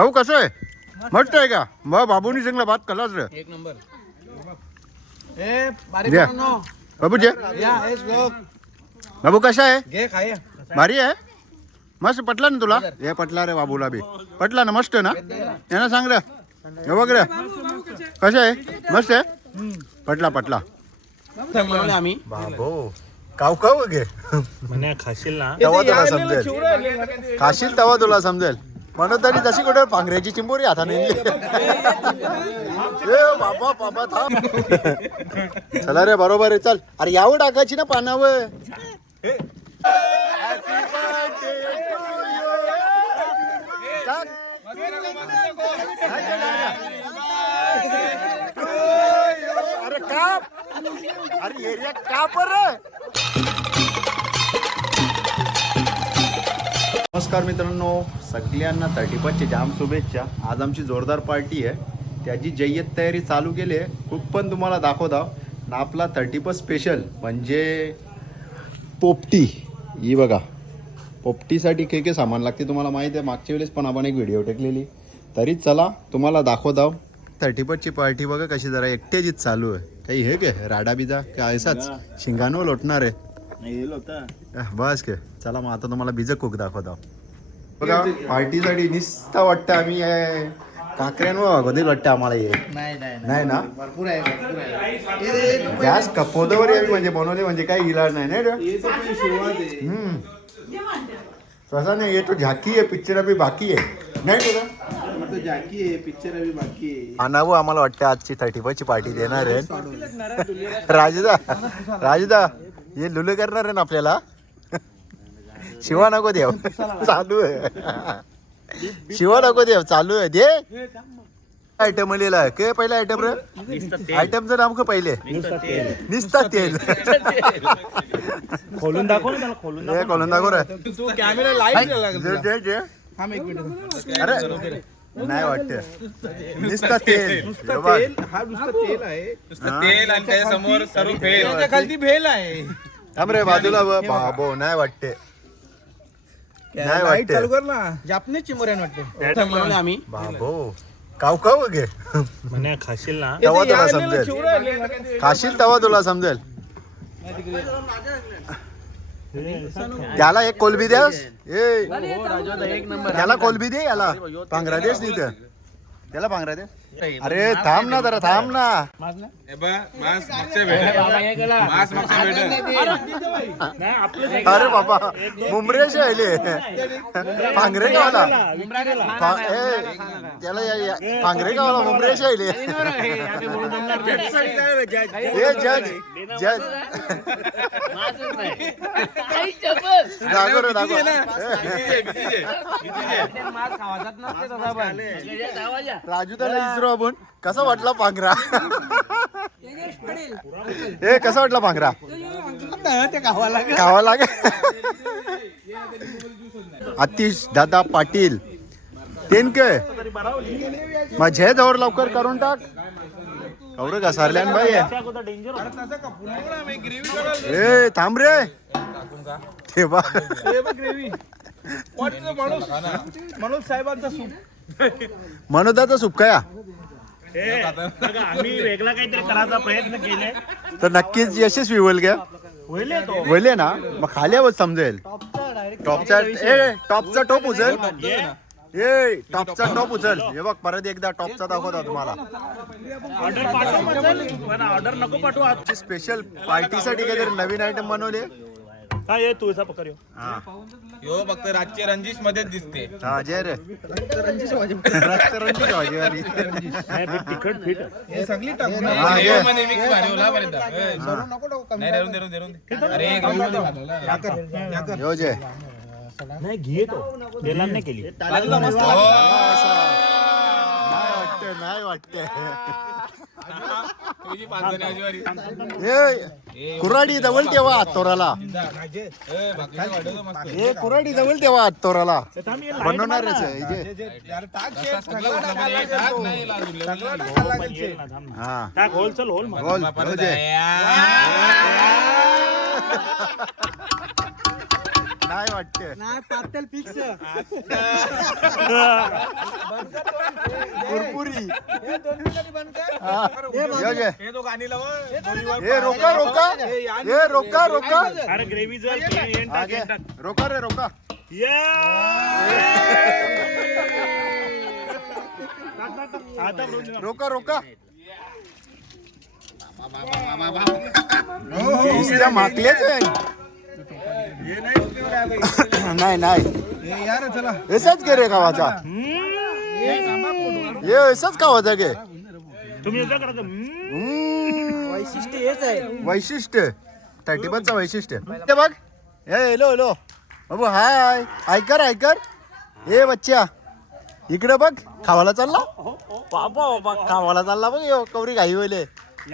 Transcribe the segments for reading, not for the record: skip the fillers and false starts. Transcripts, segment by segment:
भाऊ कसं आहे? मस्त आहे का? मग बाबूनी चांगला भात कलाच रे. एक नंबर. द्या. बाबू जे बाबू कसा आहे? घे खाय. भारी आहे. मस्त पटला ना तुला? हे पटला रे बाबूला बी. पटला ना? मस्त ना? यांना सांग रे. हे बघ रे कसं आहे? मस्त आहे. पटला पटला. आम्ही बाबू काव काव घे. म्हणे खाशील ना तेव्हा तुला समजेल. खाशील तेव्हा तुला समजेल. म्हणून तरी जशी कुठे पांघऱ्याची चिंबोरी हाताने बाबा बाबा थांब. चला रे बरोबर आहे चल. अरे यावं टाकायची ना पानावर. अरे काप. अरे एरिया काप रे. नमस्कार मित्रांनो, सगळ्यांना 31ची जाम शुभेच्छा. आज आमची जोरदार पार्टी आहे. त्याची जय्यत तयारी चालू केली आहे. खूप पण तुम्हाला दाखवता ना. आपला 31 स्पेशल म्हणजे पोपटी. ही बघा पोपटीसाठी काय सामान लागते तुम्हाला माहीत आहे. मागच्या वेळेस पण आपण एक व्हिडिओ टेकलेली. तरी चला तुम्हाला दाखवता. 31ची पार्टी बघा कशी जरा एकट्याचीच चालू आहे. काही हे काय राडा बिजा काय असाच शिंगानो लोटणार आहे बस के. चला मग आता तुम्हाला बीज कुक दाखवतो. बघा पार्टीसाठी निस्ता वाटतं आम्ही काकऱ्यांवर अगोदर वाटतं आम्हाला हे. नाही ना भरपूर आहे. गॅस कपोदावर आम्ही म्हणजे बनवले म्हणजे काही इलाज नाही ना रे. तसा नाही येतो झाकी आहे. पिक्चर अभी बाकी आहे नाही तुला झाकी आहे. पिक्चर अभी बाकी आहे. आणावं आम्हाला वाटतं आजची 31ची पार्टी देणार आहे. राजदा हे लुले करणार आहे ना आपल्याला. शिवा नको देव चालू आहे. शिवा नको देव चालू आहे. दे आयटम लिहिला के पहिला आयटम रे. आयटमचं नाव का पहिले निस्ता तेल. खोलून दाखव ना त्याला. खोलून दाखव रे. तू कॅमेरा लाईव्ह थांब एक मिनिट. अरे नाही वाटत निस्ता तेल. हा नुसतं तेल आहे. तेल आणि त्याच्या समोर सर्व भेल. खालती भेल आहे. थांब रे बाजूला बाबो नाही वाटते. नाही लाईट चालू वाटते कर ना. जापनीज चिमोऱ्यान वाटते. आम्ही बाबो काव काव घे. म्हणे खाशील ना तेव्हा तुला समजेल. खाशील तेव्हा तुला समजेल. त्याला एक कोलबी द्यास. एक नंबर. त्याला कोलबी दे. याला पांघरा देस नाही तर त्याला पांघरा दे. अरे थांब ना जरा थांब ना. मास मागच्या भेट मास मागच्या भेट. अरे बाबा मुंबरेश आले पांघरे गावाला. त्याला पांघरे गावाला मुंबरेश आले. हे जज जज दाखव रे दाखव. राजू त्याला इसरो आपण कसा वाटला पांघरा. ए कसा वाटला पांघरा. खावा लागे. आतिश दादा पाटील तेन के माझ्या जवळ लवकर करून टाक. कवर घसारल्यान बाई. ए थांब रे. ठेवा मनोज साहेबांचा सूप. मनोदाचा सूप काय आम्ही वेगळा काहीतरी करायचा प्रयत्न केले तर नक्कीच यशस्वी होईल घ्या. होईल ना मग खाल्यावर समजेल. टॉपचा टॉपचा टॉप उचल. ए टॉपचा टॉप उचल. हे बघ परत एकदा टॉपचा दाखवता तुम्हाला. ऑर्डर पाठव पण ऑर्डर नको पाठवू. स्पेशल पार्टीसाठी काहीतरी नवीन आयटम बनवले. काय आहे तुझा पकड. यो फक्त राजचे रणजिश मध्येच दिसते. हा जय रे रंजीश भाजीवाली. तिखट फिट हे सगळी टाकून हा, घे. मिक्स भारी होला पर्यंत. नाही धरून धरून धरून. अरे यो जय नाही घे तो तेलान नाही केली. नाही वाटते. तुझी पाचजणी आजीवारी. ए कुऱ्हाडी जवळ तेव्हा हातोराला. ए कुऱ्हाडी जवळ तेव्हा हातोराला बनवणारच आहे. हा टाक होल चल होल बोल यो जय. नाही वाटते. पातळ फिक्स. कुरकुरी हे 2 मिनिटांनी बंद कर. हा. यो जे. हे तो गाणी लाव हे रोका रोका हे रोका रोका अरे ग्रेव्ही जर आगे रोका रे रोका रोका रोका नुसत्या माकलेच आहे. नाही नाही हे यार चला एसाच घे रे गावाचा ये एसाच गावाचा घे तुम्ही असं करा वैशिष्ट्य हेच आहे. वैशिष्ट्य 35चं वैशिष्ट्य ते बघ हे हेलो हेलो बाबू हाय ऐकर ऐकर हे बच्चा इकडे बघ खावाला चालला बाबा बाबा खावाला चालला बघ यो कवरी घाई होईल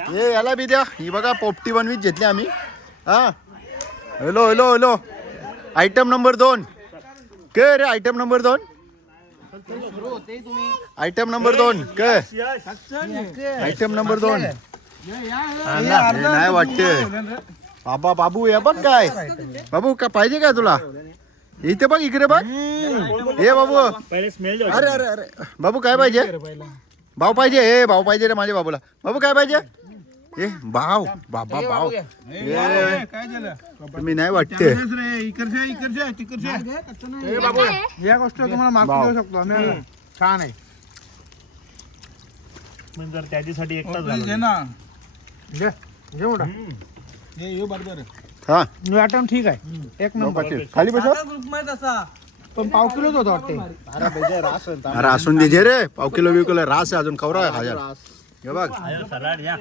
हे याला बी द्या ही बघा पोपटी बनवीत घेतली आम्ही हा hello hello hello item number 2 के रे आयटम नंबर 2 आयटम नंबर 2 के आयटम नंबर 2 नाही वाटते बाबा बाबू या बघ काय बाबू का पाहिजे काय तुला इथे बघ इकडे बघ हे बाबू पहिले स्मेल अरे अरे अरे बाबू काय पाहिजे भाऊ पाहिजे हे भाऊ पाहिजे रे माझ्या बाबूला बाबू काय पाहिजे ए भाव बाबा भाव काय झालं तुम्ही नाही वाटते या गोष्ट तुम्हाला मार्क वाव. देऊ शकतो आम्ही छान आहे. जर त्याच्यासाठी एकटाच झाला घे घे मोठा. हा न्यू आयटम ठीक आहे एक नंबर. खाली बसा पण पाव किलोच होतं वाटते. अरे असून दे जे रे पाव किलो बिव किलो रास आहे अजून खवरा हजार हे बघ सलाड या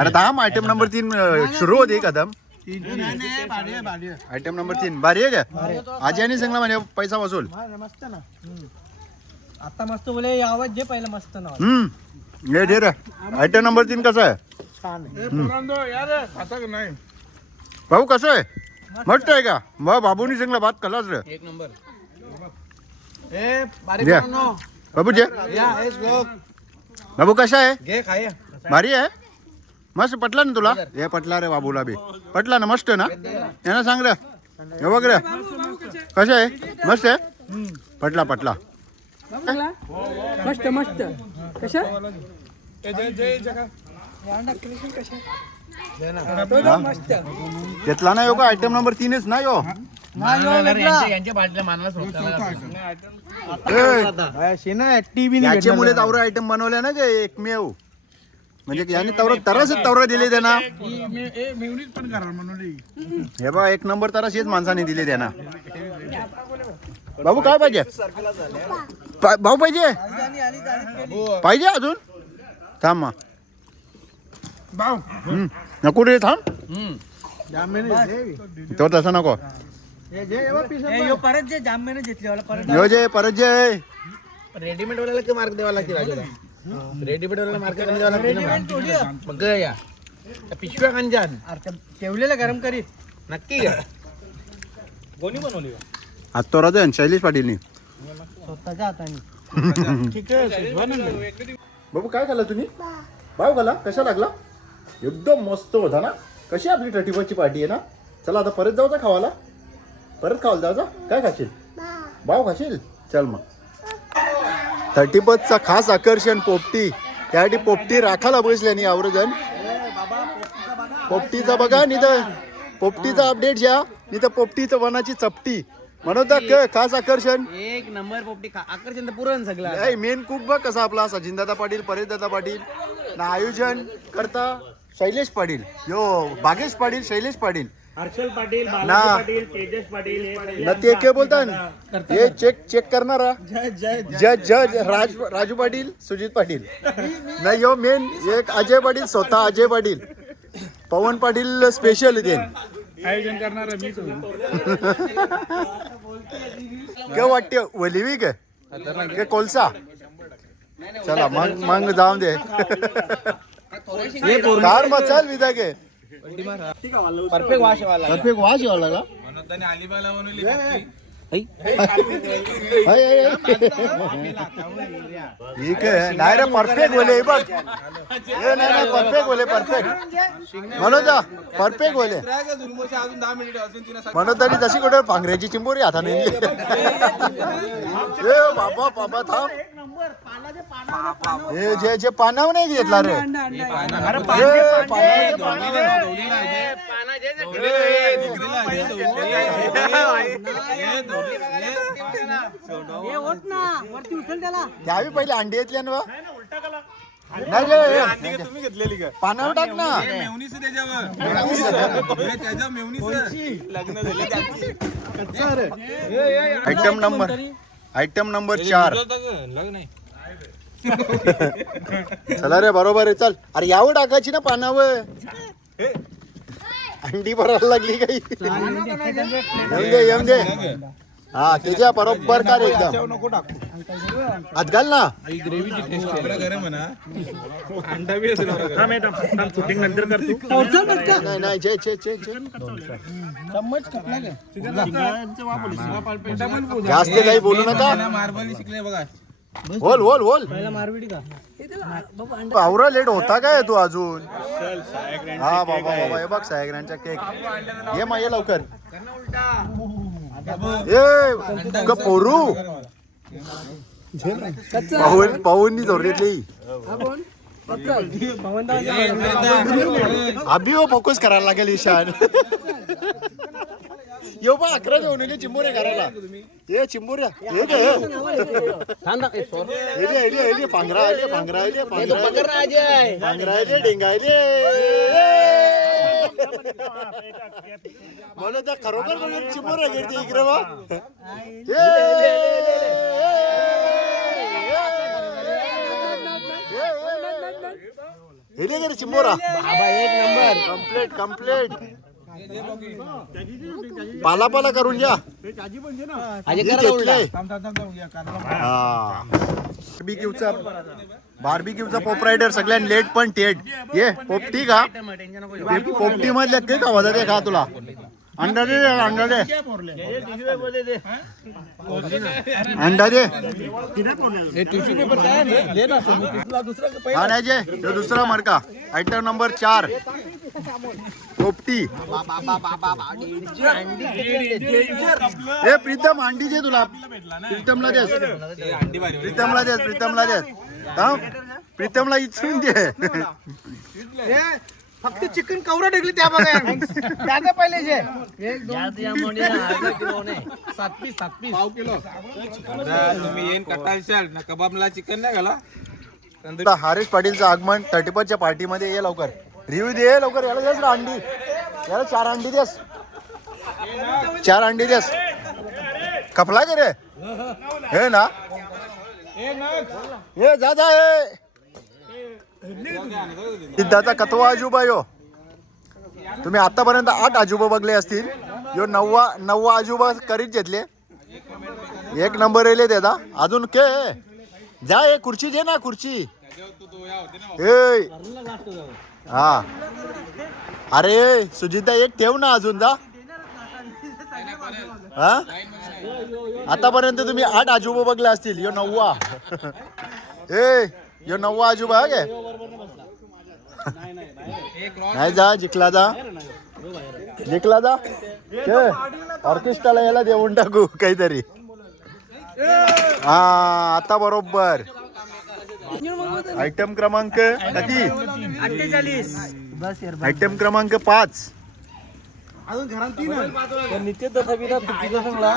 अरे थांब आयटम नंबर 3 सुरू होते कदम आयटम नंबर 3 भारी आहे का आज्याने सांगला म्हणजे पैसा वसूल मस्त ना. आता मस्त बोले आवाज जे पहिला मस्त ना. हे दे रे आयटम नंबर 3 कसं आहे छान आहे. भाऊ कसं आहे मस्त आहे का मग बाबूनी सांगला भात कलाच रे एक नंबर. ए बारीक द्या. करून नो. बाबू जे या हेच गो. बाबू कसा आहे घे खाय. भारी आहे मस्त पटला ना तुला हे पटला रे बाबूला बी पटला ना मस्त ना यांना सांग रे हे बघ रे कसं आहे मस्त आहे पटला पटला मस्त मस्त कशा मस्त घेतला ना यो का आयटम नंबर 3च ना यो यांच्या बाटल्या मानायला टीव्ही याचे मुले तवरा आयटम बनवले ना गे एकमेव म्हणजे याने तरच तवरा दिले त्यांना पण करा म्हणून. हे बा एक नंबर तरच हेच माणसाने दिले त्यांना बाबू काय पाहिजे भाऊ पाहिजे पाहिजे अजून थांब मग नको रे थांब तो तसं नको परत जे जांभेने घेतले परत यो जे परत जे रेडीमेड वाल्याला मार्क द्यावा लागते. रेडीमेड वाल्याला मार्क द्यावा लागते. मग या त्या पिशव्या कांजान ठेवलेलं गरम करीत नक्की घ्या. कोणी बनवली हातोराचं शैलेश पाटीलनी स्वतःच्या हाताने. ठीक आहे. बाबू काय खाल्ला तुम्ही भाऊ खाला कशा लागला एकदम मस्त होता ना कशी आपली 35ची पार्टी आहे ना चला आता परत जाऊ खावाला परत खावायला जायचा काय खाशील भाऊ खाशील चल मग 35चा खास आकर्षण पोपटी त्यासाठी पोपटी राखायला बसल्या नाही आवरजण पोपटीचा बघा नाही तर पोपटीचा अपडेट घ्या नाही तर पोपटीचं वनाची चपटी म्हणून खास आकर्षण एक नंबर पोपटी आकर्षण तर पुरण सगळं. मेन कुक बघ कसा आपला सचिनदादा पाटील परेशदादा पाटील ना आयोजन करता शैलेश पाटील यो भागेश पाटील शैलेश पाटील हर्षल पाटील ना. बालाजी पाटील तेजस पाटील ना ते काय बोलतात हे चेक करणारा जज राजू पाटील सुजित पाटील नाही यो मेन एक अजय पाटील स्वतः अजय पाटील पवन पाटील स्पेशल इथे आयोजन करणार मी काय वाटते वलिवी काय कोलसा चला मग जाऊन दे कार मग चल विदा के परफेक्ट वाश वाला. वाश यावा लागला म्हणून त्याने अलिबागला बनवली ठीक आहे नाही रे परफेक्ट बोले बघ नाही परफेक्ट बोले परफेक्ट म्हणून जा परफेक्ट बोले अजून 10 मिनिट अजून तिने म्हणून तरी जशी कुठे पांघऱ्याची चिंबोरी हाताने ए बाबा बाबा थांब हे जे जे पानावर नाही घेतला रे त्यावेळी पहिले अंडी येतल्या ना नाही तुम्ही घेतलेली का पानावर टाक ना मेवणीच त्याच्यावर त्याच्या मेवणीच लग्न झाले आयटम नंबर 4 लग्न चला रे बरोबर आहे चल अरे यावं टाकायची ना पानावर अंडी भरायला लागली काही येऊन दे हा त्याच्या बरोबर का रे एकदम नको टाकू आज घाल ना ग्रेव्हीची टेस्ट गरम म्हणा अंडा बी असेल शूटिंग नंतर करतो नाही नाही चे चे चे जास्त काही बोलू नका मार्बल शिकले बघा बोल बोल बोल पावरा लेट होता काय तू अजून हा बाबा बाबा हे बघ सायग्रांचा केक ये मा ये लवकर ए पोरू पाहून जोरलेली अभि हो फोकस करायला लागेल ईशान येऊ बा 11 घेऊन येले चिंबोऱ्या करायला ये चिंबोऱ्या पांघरायले डेंगायले मला त्या खरोखर चिंबोऱ्या घेते इकडे बा हे करे चिंबोरा एक नंबर कम्प्लीट कम्प्लीट पाला पाला करून घ्या बार्बीक्यूचा पोप रायडर सगळ्यांना लेट पण टेट ये पोपटी का पोपटी मधल्या काही का होता ते खा तुला अंडा दे अंडा दे अंडा दे हा नाही जे दुसरा मरका आयटम नंबर 4 पोपटी ए प्रीतम अंडी दे तुला प्रीतमला दे प्रीतमला दे प्रीतमला दे प्रीतमला इचून दे फक्त चिकन कवरा ढकली त्या बघा त्याचा पहिले जे 7 पीस पाव किलो तुम्ही येईन कटाल ना कबाबला चिकन नाही घाला हरीश पाटीलचं आगमन 31च्या पार्टीमध्ये ये लवकर रिव्ह्यू दे लवकर याला देस ना अंडी याला 4 अंडी देस 4 अंडी देस कपला के रे हे ना हे जा जा सिद्धाचा कतवा अजूबा यो तुम्ही आतापर्यंत 8 अजूबा बघले असतील यो 9वा अजूबा करीत घेतले 1 नंबर येले त्याचा अजून के जा ये खुर्ची दे ना खुर्ची हा अरे सुजिता एक ठेव ना अजून जा हा आतापर्यंत तुम्ही 8 अजूबा बघले असतील यो 9वा यो 9वा अजूबा आहे नाही जा जिंकला जा ऑर्केस्ट्राला याला देऊन टाकू काहीतरी हा आता बरोबर आयटम क्रमांक किती 48 आयटम क्रमांक 5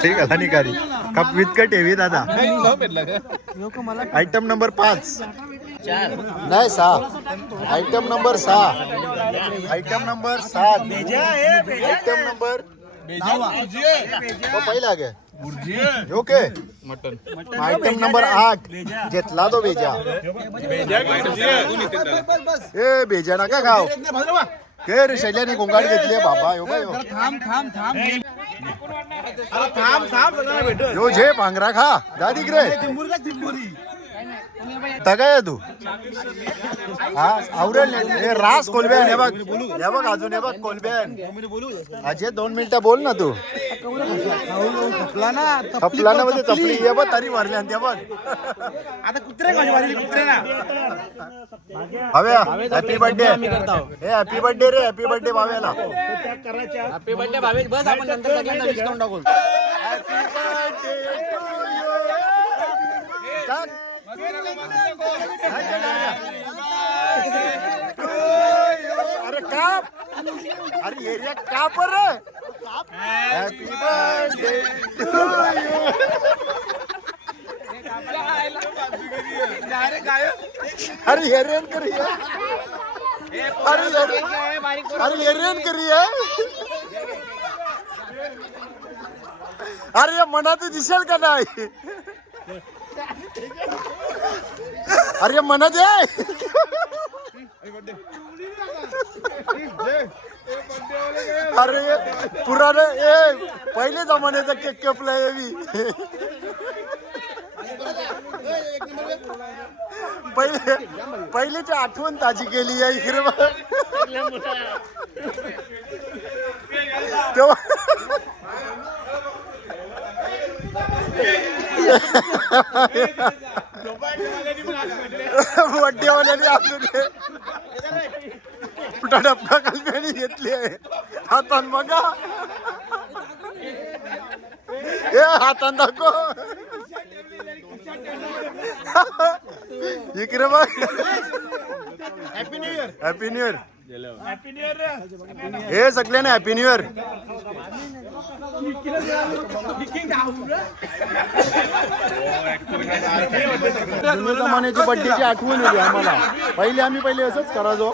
ठीक आहे निकारी कप वितकट ठेवी दादा आयटम नंबर 5 नाही 6 item number 6 item number 7 item number पहिला गे ओके आयटम नंबर 8 घेतला तो बेजा ए बेजा नका खाव के रे शैल्याने गोंगाड घेतली बाबा यो बायो यो जे भांगरा खा दादी रे काय आहे तू हा आवरेल हे रास कोलब्यान हे बघ अजून हे बघ कोलब्यान अजय 2 मिनिटं बोल ना तू खपला ना मध्ये चपली हे बघ तरी मारल्या ते बघ आता कुत्रे कोणी मारली कुत्रे ना भाव्या हॅपी बर्थडे हे हॅपी बर्थडे रे हॅपी बर्थडे भाव्याला हॅपी बर्थडे भावेश बस आपण नंतर सगळ्यांना डिस्काउंट टाकू अरे काप अरे एरिया काप रे हॅपी बर्थडे अरे हेरेन करिए अरे हेरेन करिए अरे मनात दिसेल का नाही अरे मनात आहे अरे पुराने पहिले जमान्याचा केक केपलाय मी पहिलीची आठवण ताजी केली आहे इकडे तेव्हा बड्डेवाल्याने आपले डबका कल्प्याने घेतली आहे हातान बघा हे हातान दाखव इकडे बघ happy new year happy new year हे सगळ्यांना हॅपी न्यू इयर जुन्या जमान्याची बड्डेची आठवण होती आम्हाला आम्ही असंच करायचो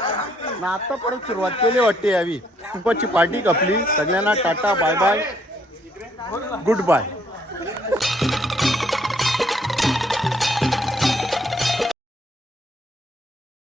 ना आता परत सुरुवात केली वाटते यावी खूपची पार्टी कपली सगळ्यांना tata bye bye good bye